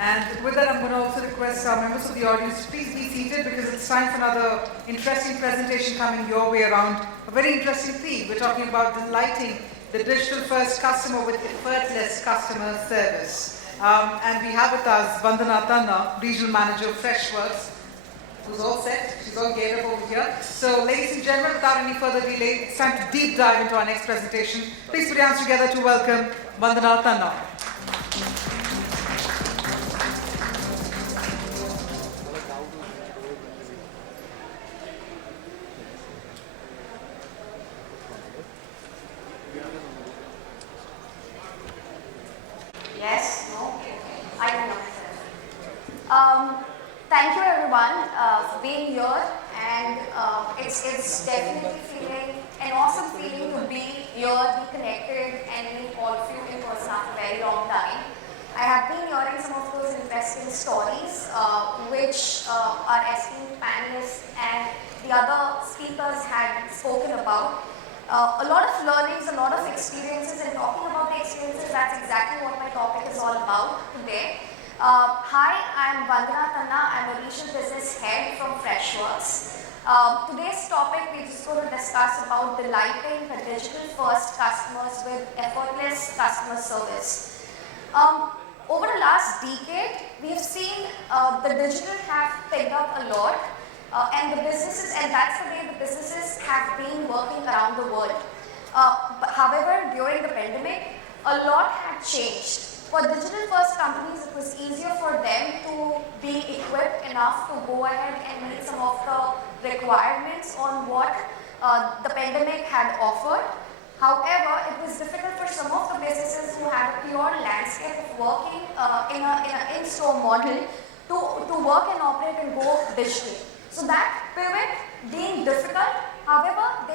And with that, I'm going to also request our members of the audience to please be seated because it's time for another interesting presentation coming your way around a very interesting theme. We're talking about delighting the digital-first customer with effortless customer service. And we have with us Vandana Tanna, Regional Manager of Freshworks, who's all set. She's all geared up over here. So, ladies and gentlemen, without any further delay, it's time to deep dive into our next presentation. Please put your hands together to welcome Vandana Tanna. Yes? No? I don't know. Thank you everyone for being here, and it's definitely feeling an awesome feeling to be here, be connected, and meet all of you in person after a very long time. I have been hearing some of those interesting stories which our esteemed panelists and the other speakers had spoken about. A lot of learnings, a lot of experiences, and talking about the experiences, that's exactly what my topic is all about today. Hi, I'm Vandana Tanna. I'm a regional business head from Freshworks. Today's topic, we're just going to discuss about delighting the digital-first customers with effortless customer service. Over the last decade, we have seen the digital have picked up a lot. And the businesses, and that's the way the businesses have been working around the world. However, during the pandemic, a lot had changed. For digital-first companies, it was easier for them to be equipped enough to go ahead and meet some of the requirements on what the pandemic had offered. However, it was difficult for some of the businesses who had a pure landscape of working in an in-store model to work and operate and go digitally. So that pivot being difficult, however,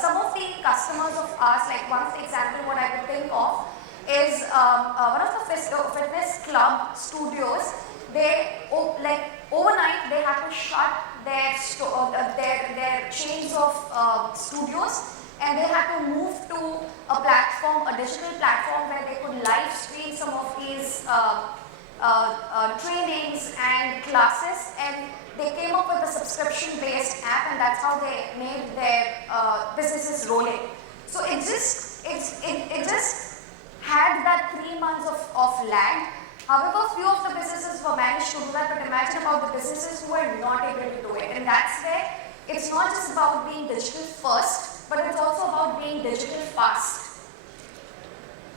some of the customers of ours, like one of the examples what I would think of is one of the fitness club studios. They overnight they had to shut their chains of studios, and they had to move to a platform, a digital platform where they could live stream some of these trainings and classes, and they came up with a subscription-based app, and that's how they made their businesses rolling. So it just had that 3 months of lag. However, few of the businesses were managed to do that, but imagine about the businesses who were not able to do it. And that's where it's not just about being digital first, but it's also about being digital fast.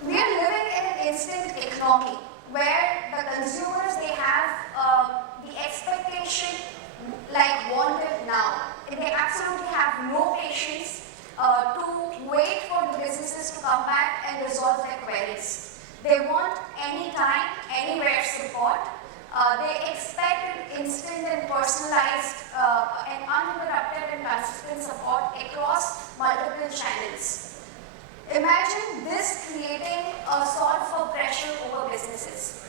We are living in an instant economy where the consumers, they have the expectation like want it now. And they absolutely have no patience to wait for the businesses to come back and resolve their queries. They want anytime, anywhere support. They expect an instant and personalized and uninterrupted and consistent support across multiple channels. Imagine this creating a sort of a pressure over businesses.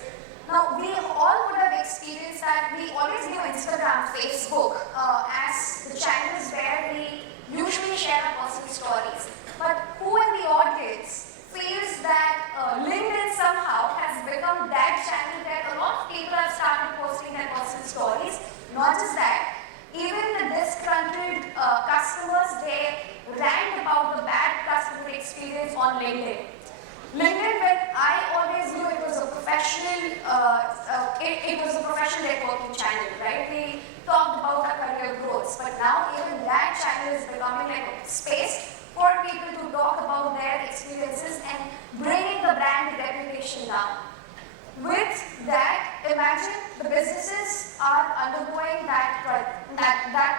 Now, we all would have experienced that. We always knew Instagram, Facebook as the channels where we usually share our personal stories. But who in the audience feels that LinkedIn somehow has become that channel where a lot of people have started posting their personal stories? Not just that, even the disgruntled customers, they rant about the bad customer experience on LinkedIn. LinkedIn, when I always knew it was a professional, it was a professional networking channel, right? We talked about our career growths, but now even that channel is becoming like a space for people to talk about their experiences and bringing the brand reputation down. With that, imagine the businesses are undergoing that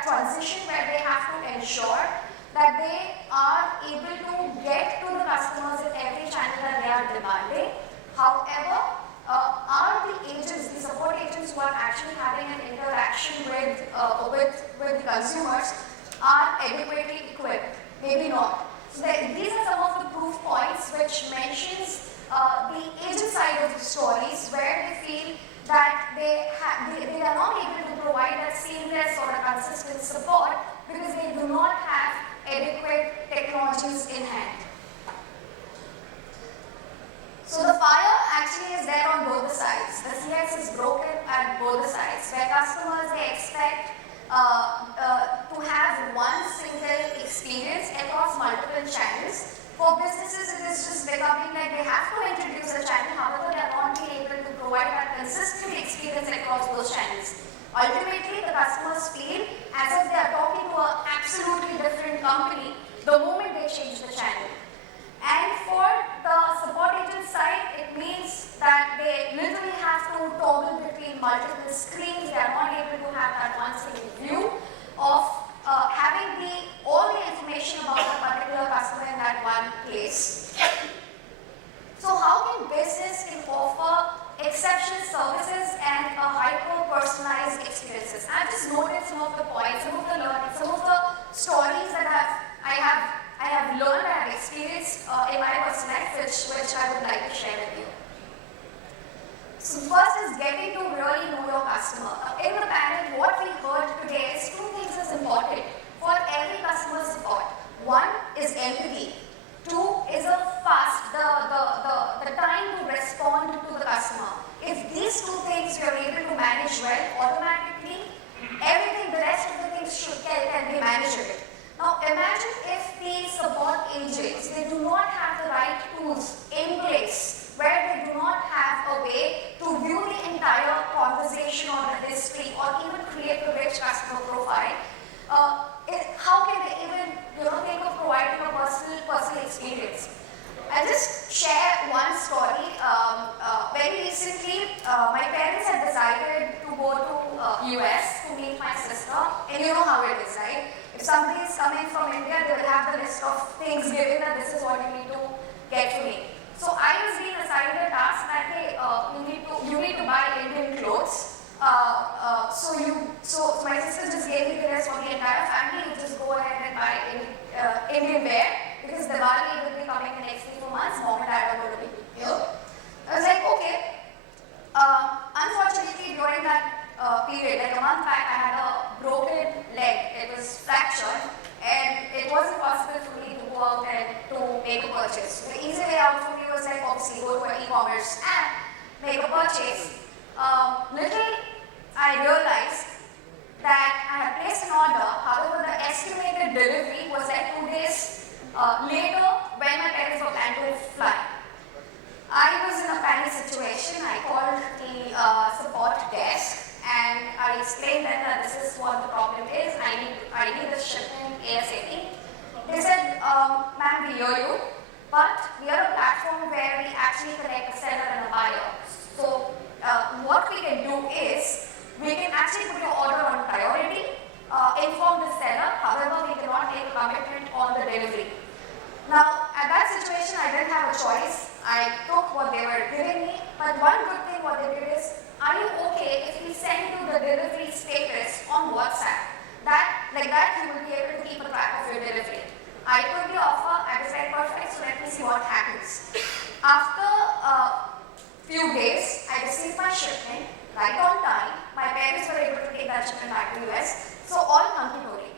transition where they have to ensure that they are able to get to the customers in every channel that they are demanding. However, are the agents, the support agents who are actually having an interaction with the consumers are adequately equipped? Maybe not. So these are some of the proof points which mentions the agent side of the stories where they feel that they are not able to provide that seamless or a consistent support because they do not have adequate technologies in hand. So the fire actually is there on both the sides. The CX is broken. at both the sides, where customers, they expect to have one single experience across multiple channels. For businesses, it is just becoming like they have to introduce a channel, however, they are not being able to provide that consistent experience across those channels. Ultimately, the customers feel as if they are talking to an absolutely different company the moment they change the channel. And for the support agent side, it means that they literally have to toggle between multiple screens. They are not able to have that one single view of having all the information about a particular customer in that one place. So how can business offer exceptional services and a hyper-personalized experiences? I've just noted some of the points, some of the learning, some of the stories that I have learned, I have experienced in my personal life, which I would like to share with you. So first is getting to really know your customer. In the panel, what we heard today is two things is important for every customer support. One is empathy. Two is the time to respond to the customer. If these two things you are able to manage well, automatically everything, the rest of the things can be manageable. Now imagine if the support agents, they do not have the right tools in place, where they do not have a way to view the entire conversation or the history or even create a rich customer profile. How can they even think of providing a personal experience? I'll just share one story. Very recently, my parents had decided to go to US to meet my sister, and you know how it is, right? If somebody is coming from India, they will have the list of things given that this is what you need to get to me. So I was being assigned a task that, hey, you need to buy Indian clothes. So my sister just gave me the list for the entire family. You just go ahead and buy Indian wear, because Diwali will be coming the next 3-4 months. Mom and dad are going to be here. I was like, okay. Unfortunately, during that period, like a month back, I had a broken leg. It was fractured, and it wasn't possible for me to go out and to make a purchase. The easy way out for me was like, obviously, go to an e-commerce app, make a purchase. Little I realized that I had placed an order, however, the estimated delivery was like 2 days later when my parents were planning to fly. I was in a panic situation. I called the support desk and I explained them that this is what the problem is. I need this shipment ASAP. They said, ma'am, we hear you, but we are a platform where we actually connect a seller and a buyer. So what we can do is, we can actually put your order on priority, inform the seller, however, we cannot take a commitment on the delivery. Now, at that situation, I didn't have a choice. I took what they were giving me, but one good thing what they did is, are you okay if we send you the delivery status on WhatsApp? Like that, you will be able to keep a track of your delivery. I took the offer, I was like, perfect, so let me see what happens. After few days, I received my shipment right on time. My parents were able to take that shipment back to US, so all hunky-dory.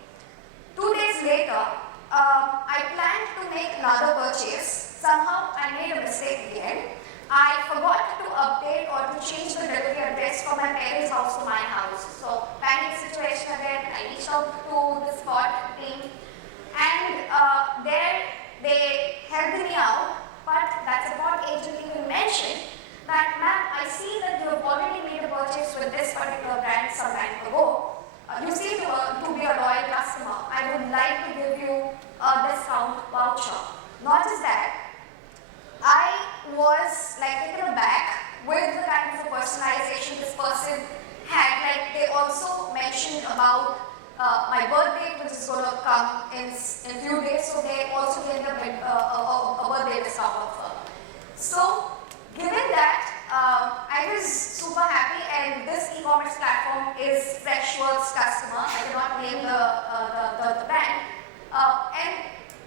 2 days later, I planned to make another purchase. Somehow, I made a mistake again. I forgot to update or to change the delivery address from my parents' house to my house. So, panic situation again. I reached out to the support team, and there they helped me out. But that support agent even mentioned that, ma'am, I see that you have already made a purchase with this particular brand some time ago. You seem to be a loyal customer. I would like to give you a discount voucher. Not just that, I was like taken aback with the kind of personalization this person had. Like they also mentioned about my birthday, which is going to come in few days, so they also gave them a birthday discount offer. So, given that, I was super happy, and this e-commerce platform is Freshworks customer. I cannot name the brand, and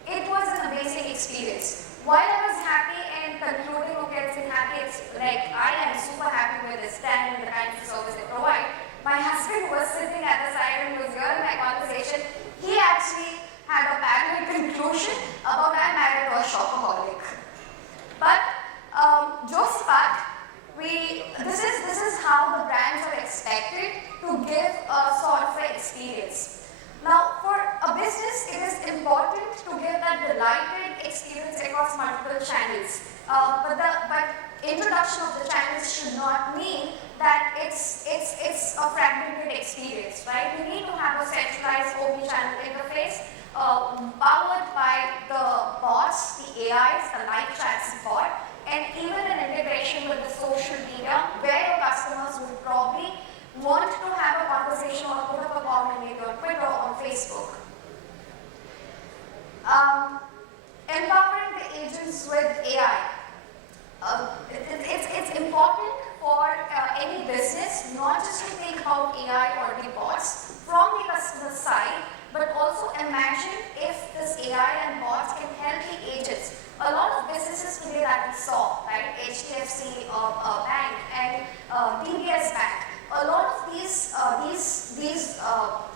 it was an amazing experience. While I was happy and concluding, okay, it's been happy, it's like I am super happy with this brand and the kind of service they provide. My husband was sitting at the side and he was hearing my conversation. He actually had a parallel conclusion about I'm married to a shopaholic. But jokes apart, this is how the brands are introduction of the channels should not mean that it's a fragmented experience, right? We need to have a centralized omni-channel interface powered by the bots, the AIs, the live chat support, and even an integration with the social media where your customers would probably want to have a conversation or put up a comment maybe on Twitter or on Facebook. Empowering the agents with AI. It's important for any business not just to think about AI or the bots from the customer side, but also imagine if this AI and bots can help the agents. A lot of businesses today that we saw, right, HDFC Bank and DBS Bank, a lot of these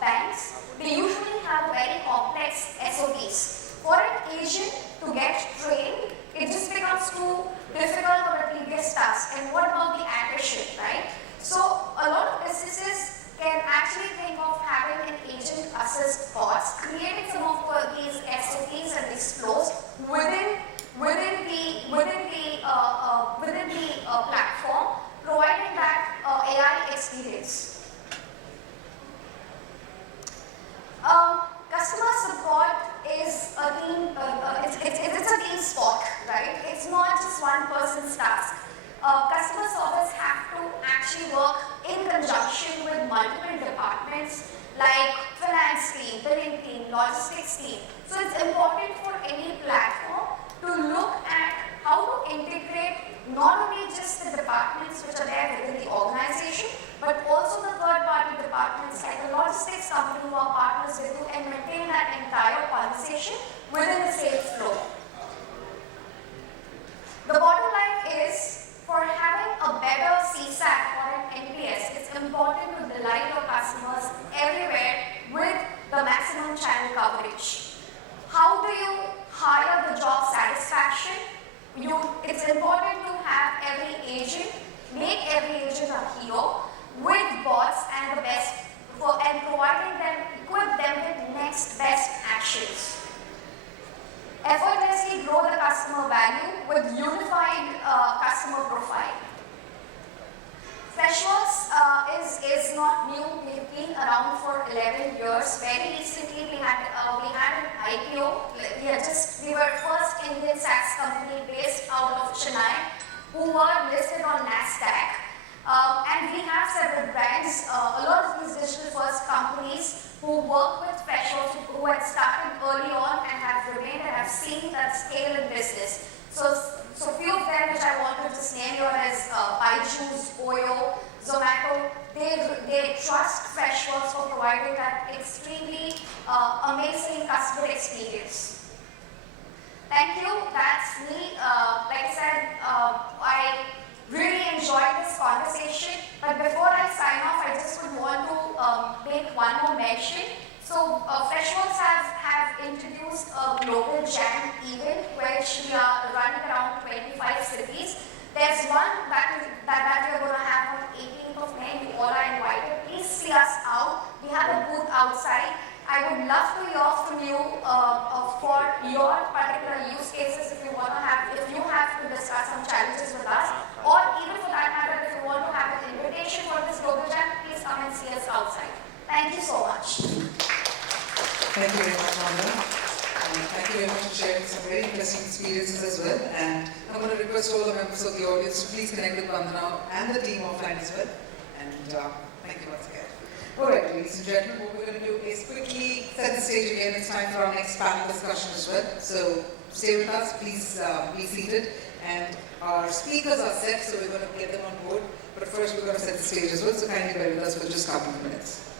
banks, they usually have very complex SOPs. For an agent to get trained, it just becomes too difficult or a tedious task. And what about the attrition, right? So a lot of businesses can actually think of having an agent assist bots, creating some of these SOPs and these flows within the platform, providing that AI experience. Customer support is a team. It's a team sport, right? It's not just one person's task. Customer service have to actually work in conjunction with multiple departments like finance team, billing team, logistics team. So it's important for any platform to look at how to integrate not only just the departments which are there within the organization, but also the third-party departments like the logistics company who are partners with you and maintain that entire conversation within the same flow. The bottom line is, for having a better CSAT or an NPS, it's important to delight your customers everywhere with the maximum channel coverage. How do you hire the job satisfaction? It's important to have every agent, make every agent a hero with bots and the best, and providing them, equip them with next best actions. Effortlessly grow the customer value with unified customer profile. Freshworks is not new. We've been around for 11 years. Very recently, we had an IPO. We were first Indian SaaS company based out of Chennai, who were listed on NASDAQ. And we have several brands. A lot of these digital-first companies who work with Freshworks, who had started early on and have remained and have seen that scale in business. So few of them which I want to just name here is Byju's, Oyo, Zomato. They trust Freshworks for providing that extremely amazing customer experience. Thank you. That's me. Like I said, I really enjoyed this conversation. But before I sign off, I just would want to make one more mention. So Freshworks have introduced a global jam event which we are running around 25 cities. There's one that we're going to have on 18th of May. You all are invited. Please see us out. We have a booth outside. I would love to hear from you for your particular use cases if you have to discuss some challenges with us, or even for that matter, if you want to have an invitation for this global jam, please come and see us outside. Thank you so much. Thank you very much, Vandana. Thank you very much for sharing some very interesting experiences as well. And I'm going to request all the members of the audience to please connect with Vandana and the team offline as well. And thank you once again. All right, ladies and gentlemen, what we're going to do is quickly set the stage again. It's time for our next panel discussion as well. So stay with us, please be seated. And our speakers are set, so we're going to get them on board. But first, we're going to set the stage as well, so kindly bear with us for just a couple of minutes.